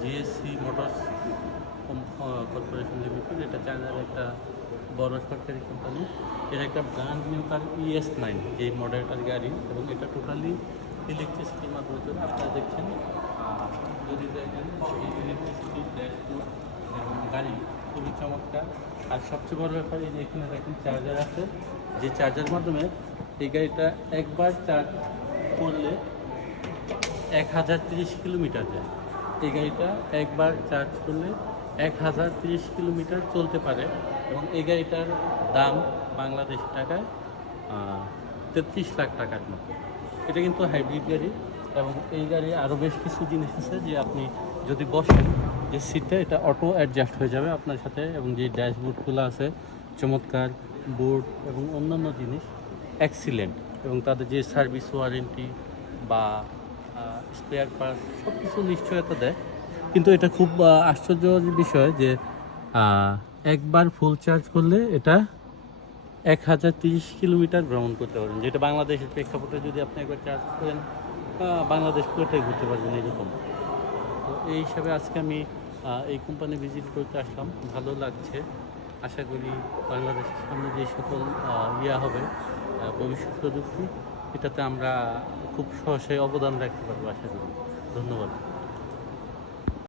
GSC motors corporation limited. এটা চায়নার একটা বড় সরকারি কোম্পানি। এর একটা ব্র্যান্ড নিউ কার ES9 এই মডেলটার গাড়ি, এবং এটা টোটালি ইলেকট্রিসিটির মাধ্যমে চলে। আপনারা দেখছেন যদি দেখেন এই ইলেকট্রিসিটি ড্যাশবোর্ড এবং গাড়ি খুবই চমৎকার। আর সবচেয়ে বড় ব্যাপার এই যে এখানে দেখেন চার্জার আছে, যে চার্জারের মাধ্যমে এই গাড়িটা একবার চার্জ করলে 1030 কিলোমিটার যায়। এই গাড়িটা একবার চার্জ করলে 1030 কিলোমিটার চলতে পারে, এবং এই গাড়িটার দাম বাংলাদেশি টাকায় 33 লাখ টাকার মতো। এটা কিন্তু হাইব্রিড গাড়ি, এবং এই গাড়ি আরও বেশ কিছু জিনিস আছে যে আপনি যদি বসেন যে সিটটা এটা অটো অ্যাডজাস্ট হয়ে যাবে আপনার সাথে, এবং যে ড্যাশবোর্ডগুলো আছে চমৎকার, বোর্ড এবং অন্যান্য জিনিস এক্সিলেন্ট, এবং তাদের যে সার্ভিস ওয়ারেন্টি বা স্পেয়ার পার্টস সব কিছু নিশ্চয়তা দেয়। কিন্তু এটা খুব আশ্চর্যের বিষয় যে একবার ফুল চার্জ করলে এটা 1030 কিলোমিটার ভ্রমণ করতে পারবেন, যেটা বাংলাদেশের প্রেক্ষাপটে যদি আপনি একবার চার্জ করেন বাংলাদেশ পুরোটাই ঘুরতে পারবেন এরকম। তো এই হিসাবে আজকে আমি এই কোম্পানি ভিজিট করতে আসলাম, ভালো লাগছে। আশা করি বাংলাদেশের সামনে যে সকল হবে ভবিষ্যৎ প্রযুক্তি, এটাতে আমরা খুব সহসায় অবদান রাখতে পারবো আশা করি। ধন্যবাদ।